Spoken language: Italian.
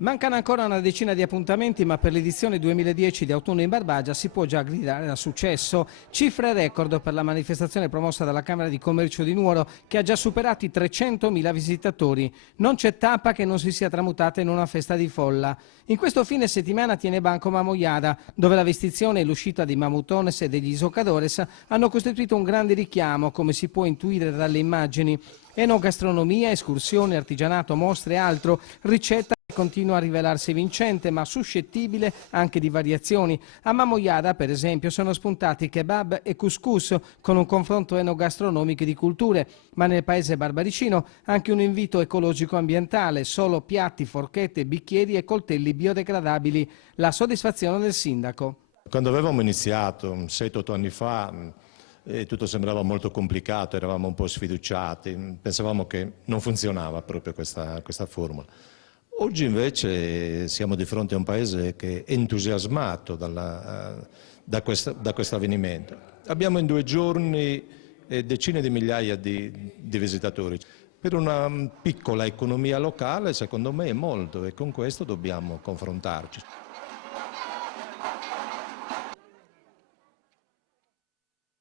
Mancano ancora una decina di appuntamenti, ma per l'edizione 2010 di Autunno in Barbagia si può già gridare al successo. Cifre record per la manifestazione promossa dalla Camera di Commercio di Nuoro, che ha già superato i 300.000 visitatori. Non c'è tappa che non si sia tramutata in una festa di folla. In questo fine settimana tiene banco Mamoiada, dove la vestizione e l'uscita dei mamutones e degli isocadores hanno costituito un grande richiamo, come si può intuire dalle immagini. Enogastronomia, escursioni, artigianato, mostre e altro, ricetta che continua a rivelarsi vincente ma suscettibile anche di variazioni. A Mamoiada, per esempio, sono spuntati kebab e couscous con un confronto enogastronomico di culture, ma nel paese barbaricino anche un invito ecologico ambientale, solo piatti, forchette, bicchieri e coltelli biodegradabili. La soddisfazione del sindaco. Quando avevamo iniziato 7-8 anni fa tutto sembrava molto complicato, eravamo un po' sfiduciati, pensavamo che non funzionava proprio questa formula. Oggi invece siamo di fronte a un paese che è entusiasmato da questo avvenimento. Abbiamo in 2 giorni decine di migliaia di visitatori. Per una piccola economia locale secondo me è molto e con questo dobbiamo confrontarci.